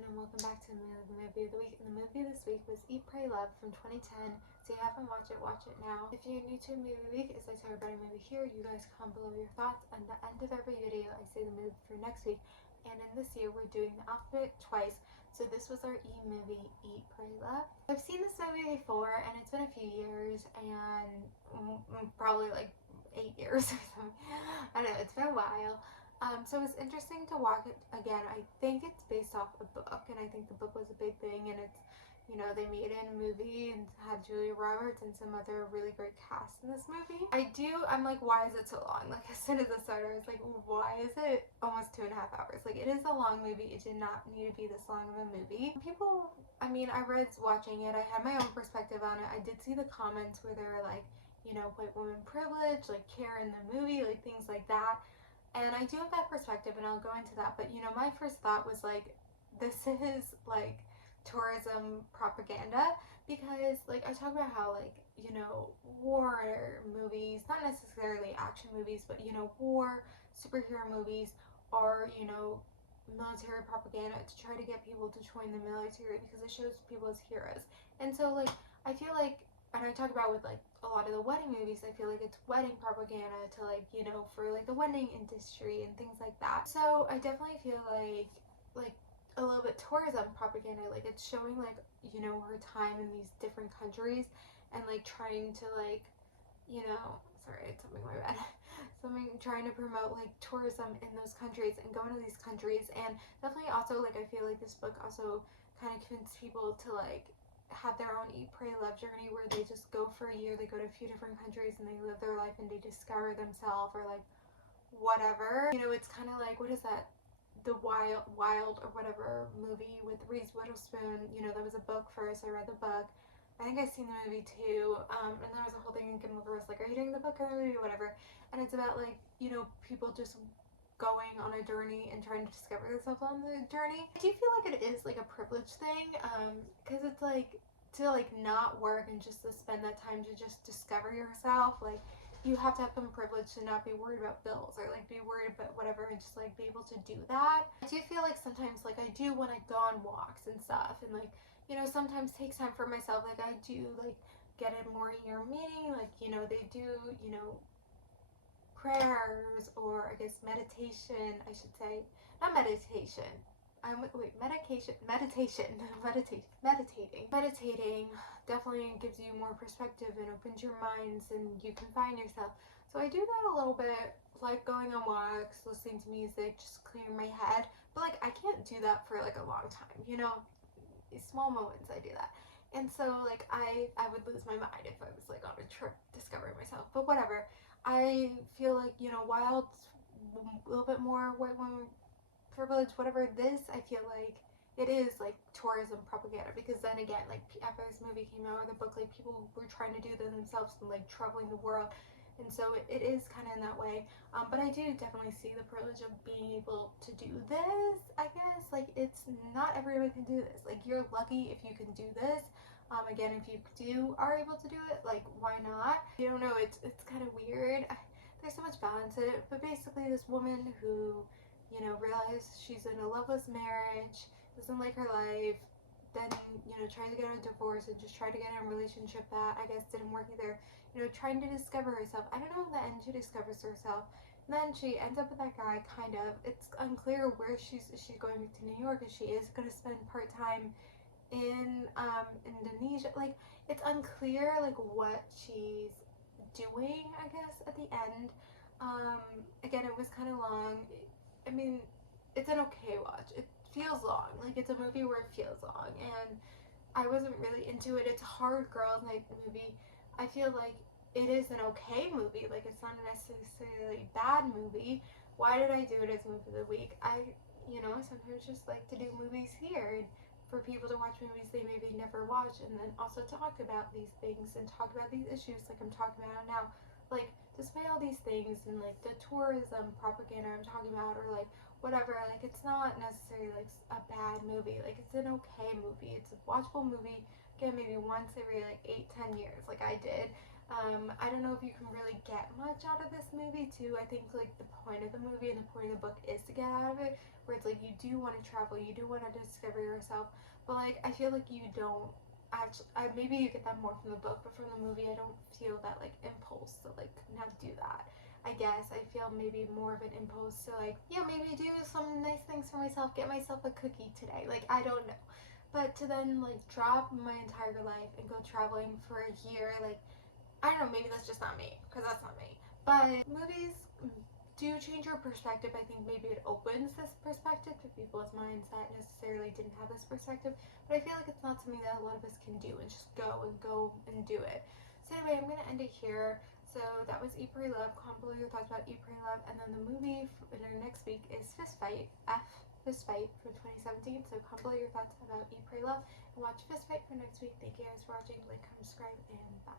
and welcome back to the movie of the week. And the movie this week was Eat, Pray, Love from 2010. So you haven't watched it, watch it now. If you're new to movie week, as I talk about a movie here, you guys comment below your thoughts. And at the end of every video, I say the movie for next week. And in this year, we're doing the alphabet twice. So this was our E movie, Eat, Pray, Love. I've seen this movie before, and it's been a few years, and probably like 8 years or something. I don't know, it's been a while. So it's interesting to watch it again. I think it's based off a book, and I think the book was a big thing, and it's, you know, they made it in a movie and had Julia Roberts and some other really great cast in this movie. I'm like, why is it so long? Like, as soon as I started, I was like, why is it almost 2.5 hours? Like, it is a long movie. It did not need to be this long of a movie. People, I mean, I read watching it, I had my own perspective on it. I did see the comments where they were like, you know, white woman privilege, like, care in the movie, like, things like that. And I do have that perspective, and I'll go into that. But, you know, my first thought was like, this is like tourism propaganda, because like I talk about how, like, you know, war movies, not necessarily action movies, but, you know, war superhero movies are, you know, military propaganda to try to get people to join the military because it shows people as heroes. And so, like, I feel like, and I talk about with like a lot of the wedding movies, I feel like it's wedding propaganda to, like, you know, for like the wedding industry and things like that. So I definitely feel like a little bit tourism propaganda, like it's showing, like, you know, her time in these different countries and like trying to, like, you know, sorry, it's something my bad. Something trying to promote like tourism in those countries and going to these countries. And definitely also, like, I feel like this book also kind of convinced people to like have their own Eat, Pray, Love journey where they just go for a year, they go to a few different countries and they live their life and they discover themselves, or like whatever. You know, it's kind of like, what is that? The Wild or whatever movie with Reese Witherspoon. You know, there was a book first. I read the book. I think I've seen the movie too. And there was a whole thing in Kim was like, are you doing the book or the movie? Whatever. And it's about, like, you know, people just going on a journey and trying to discover themselves on the journey. I do feel like it is like a privilege thing, because it's like to like not work and just to spend that time to just discover yourself. Like, you have to have some privilege to not be worried about bills or like be worried about whatever, and just like be able to do that. I do feel like sometimes, like, I do want to go on walks and stuff, and like, you know, sometimes take time for myself. Like, I do like get a morning or meeting, like, you know, they do, you know, prayers, or I guess meditation, I should say. Not meditation. Meditating definitely gives you more perspective and opens your minds, and you can find yourself. So I do that a little bit, like going on walks, listening to music, just clearing my head. But like, I can't do that for like a long time, you know. Small moments I do that. And so, like, I would lose my mind if I was like on a trip discovering myself. But whatever. I feel like, you know, Wild's a little bit more white woman privilege, whatever. This, I feel like it is like tourism propaganda, because then again, like, after this movie came out or the book, like, people were trying to do that themselves and like traveling the world. And so it is kind of in that way. But I do definitely see the privilege of being able to do this, I guess. Like, it's not everyone can do this. Like, you're lucky if you can do this. Again, if you are able to do it, like, why not? You don't know, it's kind of weird. There's so much balance in it. But basically, this woman who, you know, realized she's in a loveless marriage, doesn't like her life, then, you know, tries to get a divorce and just tried to get in a relationship that I guess didn't work either. You know, trying to discover herself. I don't know if in the end she discovers herself. And then she ends up with that guy, kind of. It's unclear where she's going to New York, and she is going to spend part-time in Indonesia. Like, it's unclear like what she's doing, I guess, at the end. Again, it was kind of long. I mean, it's an okay watch. It feels long. Like, it's a movie where it feels long, and I wasn't really into it. It's a hard girls' night movie. I feel like it is an okay movie. Like, it's not a necessarily bad movie. Why did I do it as movie of the week? You know, sometimes just like to do movies here, and for people to watch movies they maybe never watch, and then also talk about these things and talk about these issues like I'm talking about now. Like, display all these things, and like the tourism propaganda I'm talking about, or like whatever. Like, it's not necessarily like a bad movie. Like, it's an okay movie. It's a watchable movie. Again, maybe once every like 8-10 years, like I did. I don't know if you can really get much out of this movie too. I think like the point of the movie and the point of the book is to get out of it, where it's like you do want to travel, you do want to discover yourself, but like I feel like you don't actually. Maybe you get that more from the book, but from the movie, I don't feel that like impulse to like now do that. I guess I feel maybe more of an impulse to like, yeah, maybe do some nice things for myself, get myself a cookie today. Like I don't know, but to then like drop my entire life and go traveling for a year, like I don't know, maybe that's just not me, because that's not me. But movies do change your perspective. I think maybe it opens this perspective to people's minds that necessarily didn't have this perspective. But I feel like it's not something that a lot of us can do and just go and do it. So anyway, I'm going to end it here. So that was Eat, Pray, Love. Comment below your thoughts about Eat, Pray, Love. And then the movie in our next week is Fist Fight, Fist Fight from 2017. So comment below your thoughts about Eat, Pray, Love. And watch Fist Fight for next week. Thank you guys for watching. Like, comment, subscribe, and bye.